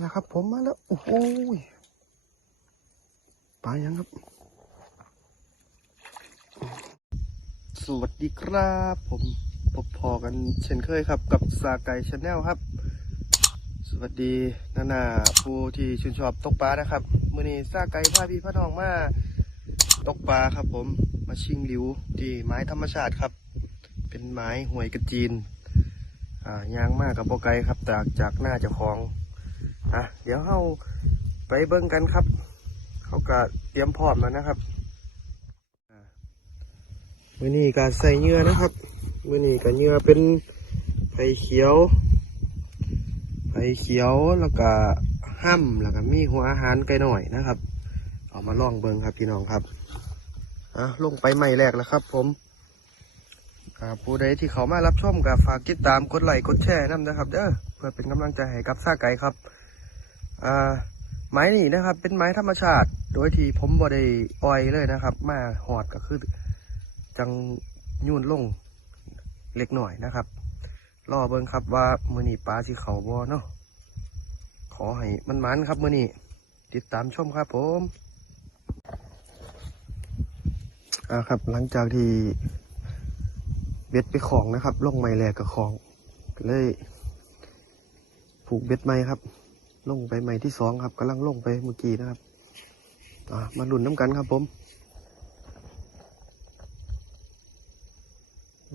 แล้วครับ ผมมาแล้วโอ้โหยปลายังครับ สวัสดีครับ ผมพบพอกันเช่นเคยครับ กับสาไก่ชาแนลครับ สวัสดีนานาผู้ที่ชื่นชอบตกปลานะครับมื่อนี้สาไก่พาพี่พระน้องมาตกปลาครับ ผมมาชิงหลิวที่ไม้ธรรมชาติครับ เป็นไม้ห่วยกระจีนอ่ายางมากกับโปไกครับจากจากหน้าเจ้าของ อะเดี๋ยวเราไปเบิ่งกันครับ เขาก็เตรียมพร้อมแล้วนะครับอ่ามือนี้การใส่เหงื่อนะครับมือนี้กับเหงื่อเป็นไผ่เขียวไผ่เขียวแล้วก็ห้ำแล้วก็มีหัวอาหารไก่หน่อยนะครับ เอามาลองเบิ่งครับพี่น้องครับอะลงไปใหม่แรกแล้วครับ ผมผู้ใดที่เขามารับชมกับฝากติดตามกดไลค์กดแชร์นำนะครับเด้อเพื่อเป็นกำลังใจให้กับซาไก่ครับ อ่าไม้นี่นะครับ เป็นไม้ธรรมชาติ โดยที่ผมบ่ได้อ่อยเลยนะครับ มาหอดก็คือ จังยุ่นลงเล็กหน่อยนะครับรอเบิ่งครับว่ามือนี้ปลาสิเขาบ่เนาะขอให้มันมันครับมือนี้ติดตามชมครับผมอ่าครับ หลังจากที่เบ็ดไปของนะครับลงไม้แหลกกับของก็เลยผูกเบ็ดไม้ครับ ลงไปใหม่ที่สองครับกำลังลงไปเมื่อกี้นะครับมาหลุนน้ำกันครับผม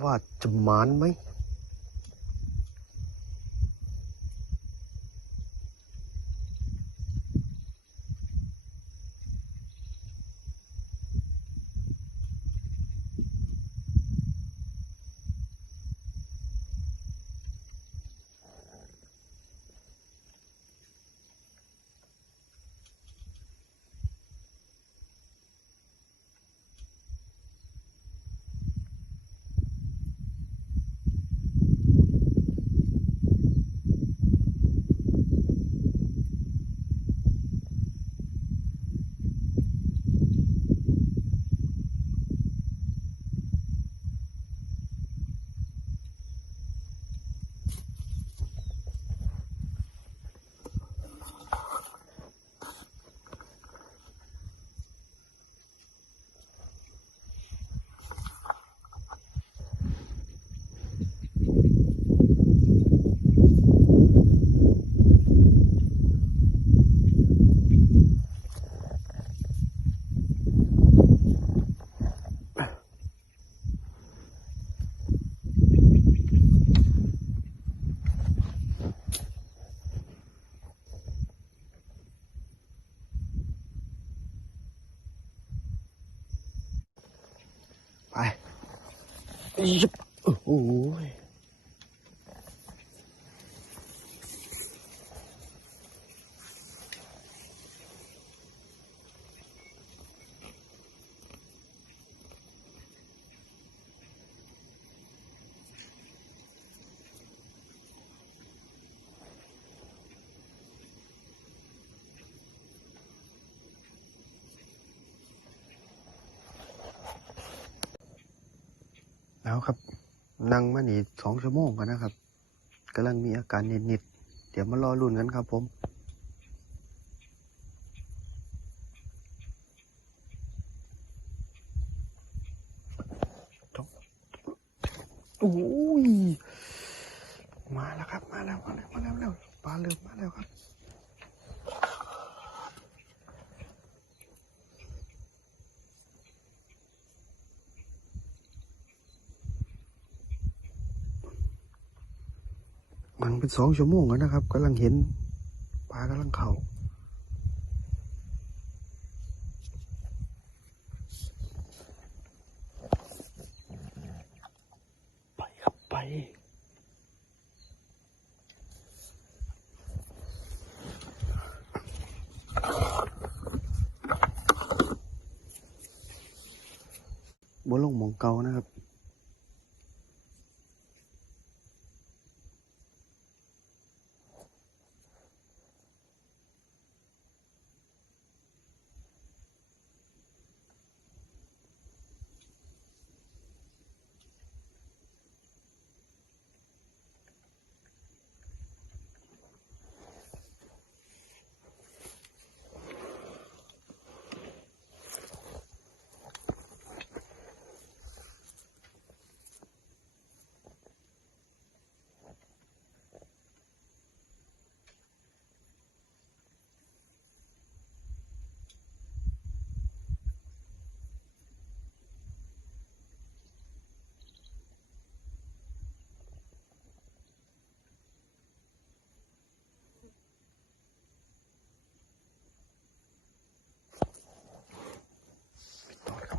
ว่าจะหมานไหม ยิ บโอ้โหยแล้วครับ นั่งมานี่สองชั่วโมงกันนะครับกำลังมีอาการนิดๆเดี๋ยวมารอรุ่นกันครับผมโอ้ยมาแล้วครับ มาแล้ว มาแล้ว มาแล้วมาแล้วปลาเริ่มมาแล้วครับ มันเป็นสองชั่วโมงแล้วนะครับกำลังเห็นปลากำลังเข่าไปครับไปบนลงมองเกานะครับ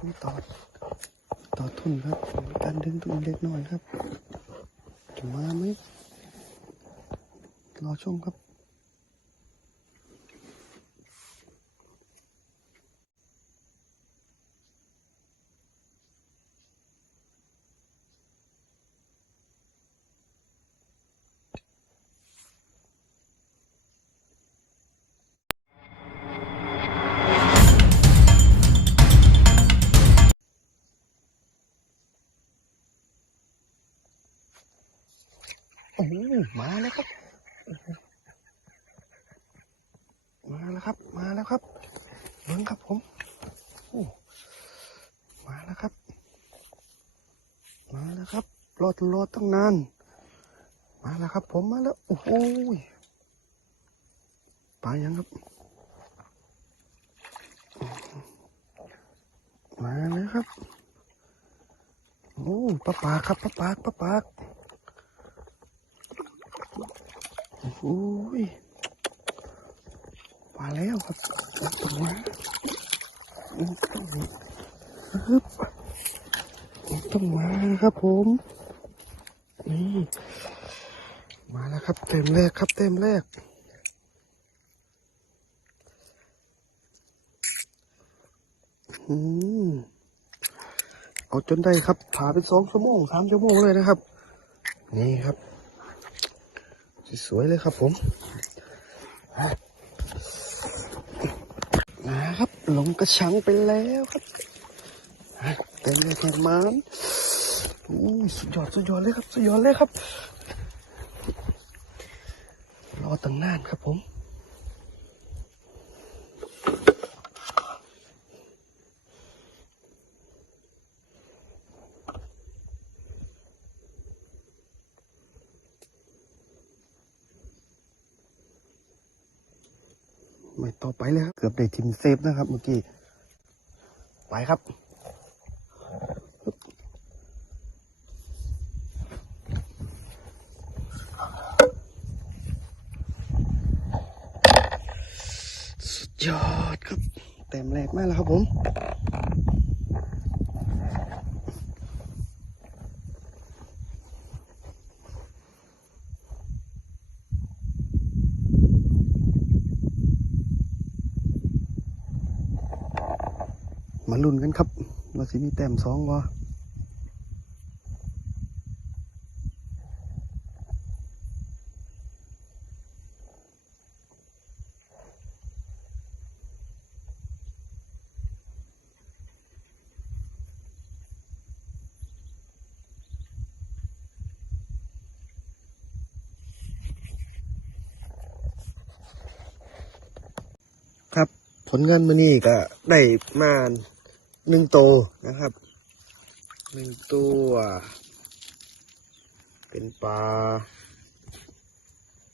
มีต่อต่อทุนครับการดึงทุนเล็กน้อยครับจะมาไหมรอชมครับ รับรอรอตั้งนาน มาแล้วครับ ผมมาแล้ว โอ้โหยปลายังครับ มาแล้วครับ โอ้ปลาปากครับปลาปากปลาปากโอ้โหยมาแล้วครับต้องมาต้องมาฮึบต้องมาครับผม นี่ มาแล้วครับ เต็มแรกครับ เต็มแรก อืมเอาจนได้ครับผ่าเป็นสองชั่วโมงสามชั่วโมงเลยนะครับ นี่ครับ สวยเลยครับผมนะครับ ลงกระชังไปแล้วครับเต็มเลยแข่งมัน อ้สุดยอดสุดยอดเลยครับ สุดยอดเลยครับ รอตั้งนานครับผมไม่ต่อไปเลยครับ เกือบได้ทิมเซฟนะครับเมื่อกี้ ไปครับ ยอดครับเต็มแรกมากแล้วครับผมมาลุ้นกันครับว่าสิมีแต้มสองวะครับ ผลงานมือนี้ก็ได้มาหนึ่งโตวนะครับหนึ่งตัวเป็นปลา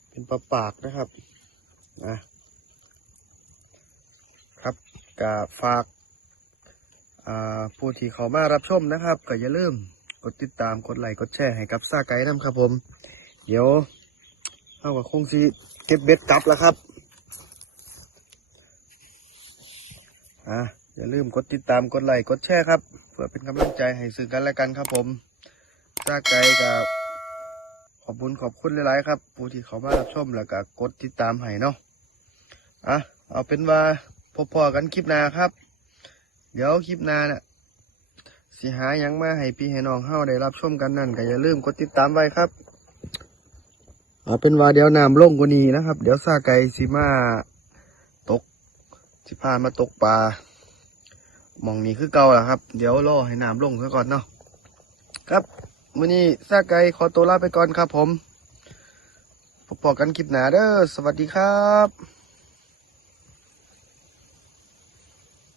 เป็นปลาปากนะครับนะครับก็ฝากอ่าผู้ที่เขามารับชมนะครับก็อย่าลืมกดติดตามกดไลค์กดแชร์ให้กับซาไก่น้ำครับผม เดี๋ยวเอากับคงสิเก็บเบ็ดกลับแล้วครับ อะอย่าลืมกดติดตามกดไลค์กดแชร์ครับ เพื่อเป็นกำลังใจให้สื่อกันและกันครับผมซาไก่กับขอบคุณขอบคุณหลายๆครับ ผู้ที่เขามารับชมแล้วก็กดติดตามให้เนาะอะเอาเป็นว่าพบพอกันคลิปหน้าครับ เดี๋ยวคลิปหน้าเนี่ยสิหายังมาให้พี่ให้น้องเฮาได้รับชมกันนั่นก็อย่าลืมกดติดตามไว้ครับเอาเป็นว่าเดี๋ยวน้ำลงกว่านี้นะครับ เดี๋ยวซาไก่สิมา สิพามาตกปลาหมองนี้คือเก่าแหละครับ เดี๋ยวรอให้น้ำลงซะก่อนเนาะครับมื้อนี้ซาไก่ขอตัวลาไปก่อนครับผมพบกันคลิปหน้าเด้อสวัสดีครับ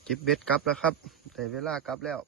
จิบเบ็ดกลับแล้วครับแต่เวลากลับแล้ว